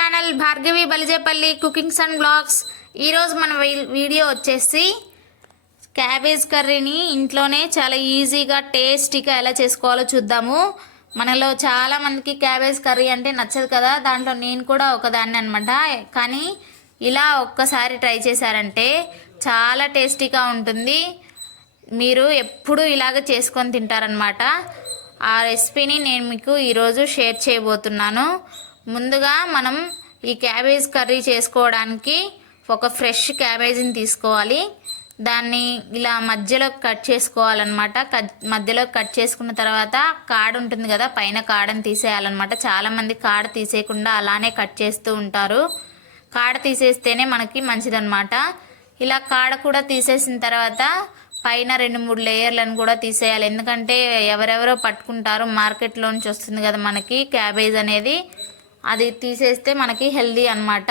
Channel Bhargavi Balijepalli cookings and blogs. ఈరోజు మన we- video వచ్చేసి క్యాబేజ్ కర్రీని ఇంట్లోనే చాలా ఈజీగా టేస్టీగా ఎలా చేసుకోవాలో చూద్దాము. మనలో చాలా మందికి క్యాబేజ్ కర్రీ అంటే నచ్చదు కదా దాంట్లో నేను కూడా ఒకదాన్ని అనమాట కానీ ఇలా ఒక్కసారి ట్రై చేశారంటే చాలా టేస్టీగా ఉంటుంది. మీరు ఎప్పుడు ఇలాగ చేసుకొని తింటారనమాట ఆ రెసిపీని నేను మీకు ఈరోజు షేర్ చేయబోతున్నాను. ముందుగా మనం ఈ క్యాబేజ్ కర్రీ చేసుకోవడానికి ఒక ఫ్రెష్ క్యాబేజీని తీసుకోవాలి. దాన్ని ఇలా మధ్యలో కట్ చేసుకోవాలన్నమాట. కట్ మధ్యలో కట్ చేసుకున్న తర్వాత కాడ ఉంటుంది కదా పైన కాడని తీసేయాలన్నమాట. చాలామంది కాడ తీసేయకుండా అలానే కట్ చేస్తూ ఉంటారు. కాడ తీసేస్తేనే మనకి మంచిదన్నమాట. ఇలా కాడ కూడా తీసేసిన తర్వాత పైన రెండు మూడు లేయర్లను కూడా తీసేయాలి. ఎందుకంటే ఎవరెవరో పట్టుకుంటారు మార్కెట్లో నుంచి వస్తుంది కదా మనకి క్యాబేజ్ అనేది. అది తీసేస్తే మనకి హెల్దీ అన్నమాట.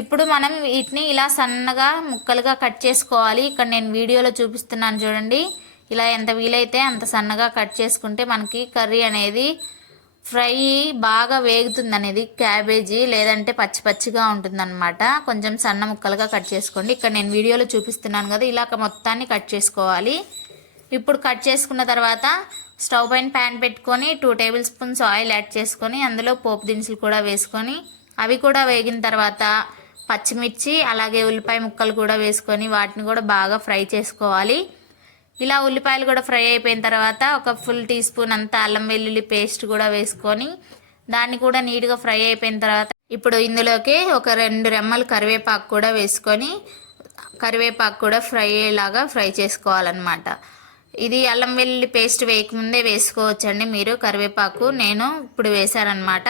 ఇప్పుడు మనం వీటిని ఇలా సన్నగా ముక్కలుగా కట్ చేసుకోవాలి. ఇక్కడ నేను వీడియోలో చూపిస్తున్నాను చూడండి. ఇలా ఎంత వీలైతే అంత సన్నగా కట్ చేసుకుంటే మనకి కర్రీ అనేది ఫ్రై బాగా వేగుతుంది అనేది క్యాబేజీ లేదంటే పచ్చి పచ్చిగా ఉంటుందన్నమాట. కొంచెం సన్న ముక్కలుగా కట్ చేసుకోండి. ఇక్కడ నేను వీడియోలో చూపిస్తున్నాను కదా ఇలా మొత్తాన్ని కట్ చేసుకోవాలి. ఇప్పుడు కట్ చేసుకున్న తర్వాత స్టవ్ పైన ప్యాన్ పెట్టుకొని two tablespoons oil add చేసుకొని అందులో పోపు దినుసులు కూడా వేసుకొని అవి కూడా వేగిన తర్వాత పచ్చిమిర్చి అలాగే ఉల్లిపాయ ముక్కలు కూడా వేసుకొని వాటిని కూడా బాగా ఫ్రై చేసుకోవాలి. ఇలా ఉల్లిపాయలు కూడా ఫ్రై అయిపోయిన తర్వాత ఒక ఫుల్ టీ స్పూన్ అంత అల్లం వెల్లుల్లి పేస్ట్ కూడా వేసుకొని దాన్ని కూడా నీట్గా ఫ్రై అయిపోయిన తర్వాత ఇప్పుడు ఇందులోకి ఒక రెండు రెమ్మలు కరివేపాకు కూడా వేసుకొని కరివేపాకు కూడా ఫ్రై అయ్యేలాగా ఫ్రై చేసుకోవాలన్నమాట. ఇది అల్లం వెల్లుల్లి పేస్ట్ వేయకముందే వేసుకోవచ్చండి మీరు. కరివేపాకు నేను ఇప్పుడు వేశానమాట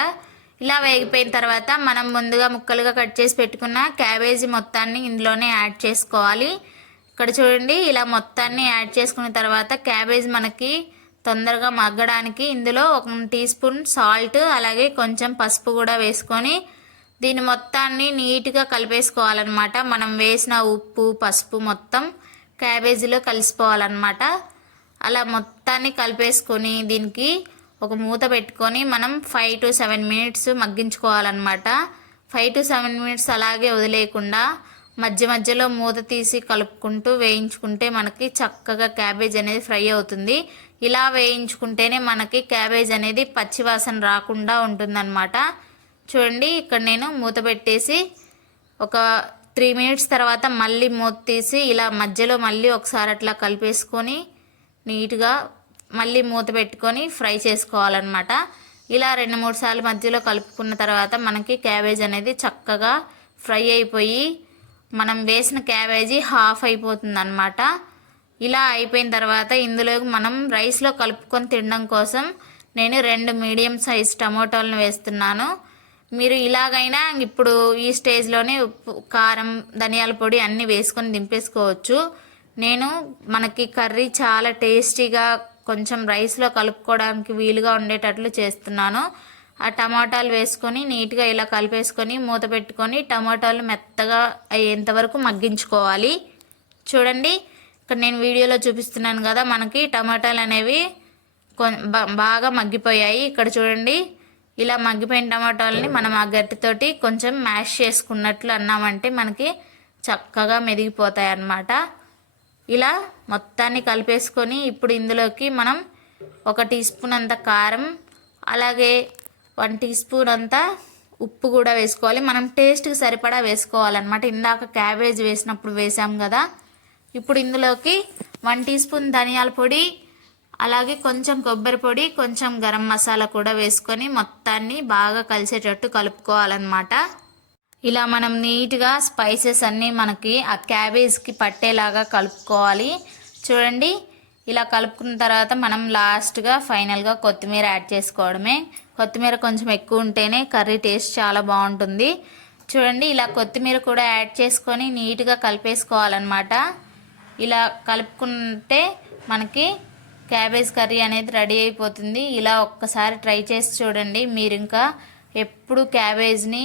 ఇలా వేగిపోయిన తర్వాత మనం ముందుగా ముక్కలుగా కట్ చేసి పెట్టుకున్న క్యాబేజీ మొత్తాన్ని ఇందులోనే యాడ్ చేసుకోవాలి. ఇక్కడ చూడండి ఇలా మొత్తాన్ని యాడ్ చేసుకున్న తర్వాత క్యాబేజ్ మనకి తొందరగా మగ్గడానికి ఇందులో ఒక టీ స్పూన్ సాల్ట్ అలాగే కొంచెం పసుపు కూడా వేసుకొని దీని మొత్తాన్ని నీట్గా కలిపేసుకోవాలన్నమాట. మనం వేసిన ఉప్పు పసుపు మొత్తం క్యాబేజీలో కలిసిపోవాలన్నమాట. అలా మొత్తాన్ని కలిపేసుకొని దీనికి ఒక మూత పెట్టుకొని మనం ఫైవ్ టు సెవెన్ మినిట్స్ మగ్గించుకోవాలన్నమాట. ఫైవ్ టు సెవెన్ మినిట్స్ అలాగే వదిలేయకుండా మధ్య మధ్యలో మూత తీసి కలుపుకుంటూ వేయించుకుంటే మనకి చక్కగా క్యాబేజ్ అనేది ఫ్రై అవుతుంది. ఇలా వేయించుకుంటేనే మనకి క్యాబేజ్ అనేది పచ్చివాసన రాకుండా ఉంటుందన్నమాట. చూడండి ఇక్కడ నేను మూత పెట్టేసి ఒక త్రీ మినిట్స్ తర్వాత మళ్ళీ మూత తీసి ఇలా మధ్యలో మళ్ళీ ఒకసారి అట్లా కలిపేసుకొని నీట్గా మళ్ళీ మూత పెట్టుకొని ఫ్రై చేసుకోవాలన్నమాట. ఇలా రెండు మూడు సార్లు మధ్యలో కలుపుకున్న తర్వాత మనకి క్యాబేజ్ అనేది చక్కగా ఫ్రై అయిపోయి మనం వేసిన క్యాబేజీ హాఫ్ అయిపోతుంది అనమాట ఇలా అయిపోయిన తర్వాత ఇందులో మనం రైస్లో కలుపుకొని తినడం కోసం నేను రెండు మీడియం సైజ్ టమోటాలను వేస్తున్నాను. మీరు ఇలాగైనా ఇప్పుడు ఈ స్టేజ్లోనే ఉప్పు కారం ధనియాల పొడి అన్నీ వేసుకొని దింపేసుకోవచ్చు. నేను మనకి కర్రీ చాలా టేస్టీగా కొంచెం రైస్లో కలుపుకోవడానికి వీలుగా ఉండేటట్లు చేస్తున్నాను. ఆ టమాటాలు వేసుకొని నీట్గా ఇలా కలిపేసుకొని మూత పెట్టుకొని టమాటాలు మెత్తగా అయ్యేంత వరకు మగ్గించుకోవాలి. చూడండి ఇక్కడ నేను వీడియోలో చూపిస్తున్నాను కదా మనకి టమాటాలు అనేవి కొ- బాగా మగ్గిపోయాయి. ఇక్కడ చూడండి ఇలా మగ్గిపోయిన టమాటాలని మనం ఆ గట్టితోటి కొంచెం మ్యాష్ చేసుకున్నట్లు అన్నామంటే మనకి చక్కగా మెదిగిపోతాయి అన్నమాట ఇలా మొత్తాన్ని కలిపేసుకొని ఇప్పుడు ఇందులోకి మనం ఒక టీ స్పూన్ అంత కారం అలాగే వన్ టీ స్పూన్ అంత ఉప్పు కూడా వేసుకోవాలి. మనం టేస్ట్కి సరిపడా వేసుకోవాలన్నమాట. ఇందాక క్యాబేజ్ వేసినప్పుడు వేసాం కదా. ఇప్పుడు ఇందులోకి వన్ టీ స్పూన్ ధనియాల పొడి అలాగే కొంచెం కొబ్బరి పొడి కొంచెం గరం మసాలా కూడా వేసుకొని మొత్తాన్ని బాగా కలిసేటట్టు కలుపుకోవాలన్నమాట. ఇలా మనం నీట్గా స్పైసెస్ అన్నీ మనకి ఆ క్యాబేజ్కి పట్టేలాగా కలుపుకోవాలి. చూడండి ఇలా కలుపుకున్న తర్వాత మనం లాస్ట్గా ఫైనల్గా కొత్తిమీర యాడ్ చేసుకోవడమే. కొత్తిమీర కొంచెం ఎక్కువ ఉంటేనే కర్రీ టేస్ట్ చాలా బాగుంటుంది. చూడండి ఇలా కొత్తిమీర కూడా యాడ్ చేసుకొని నీట్గా కలిపేసుకోవాలన్నమాట. ఇలా కలుపుకుంటే మనకి క్యాబేజ్ కర్రీ అనేది రెడీ అయిపోతుంది. ఇలా ఒక్కసారి ట్రై చేసి చూడండి. మీరు ఇంకా ఎప్పుడు క్యాబేజ్ని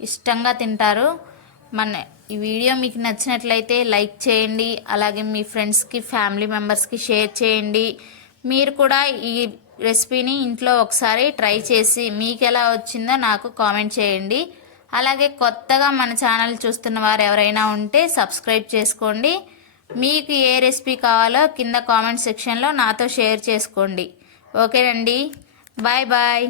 ఇష్టంగా తింటారు. మన ఈ వీడియో మీకు నచ్చినట్లయితే లైక్ చేయండి. అలాగే మీ ఫ్రెండ్స్కి ఫ్యామిలీ మెంబర్స్కి షేర్ చేయండి. మీరు కూడా ఈ రెసిపీని ఇంట్లో ఒకసారి ట్రై చేసి మీకు ఎలా వచ్చిందో నాకు కామెంట్ చేయండి. అలాగే కొత్తగా మన ఛానల్ చూస్తున్న వారు ఎవరైనా ఉంటే సబ్స్క్రైబ్ చేసుకోండి. మీకు ఏ రెసిపీ కావాలో కింద కామెంట్ సెక్షన్లో నాతో షేర్ చేసుకోండి. ఓకేనండి. Bye bye.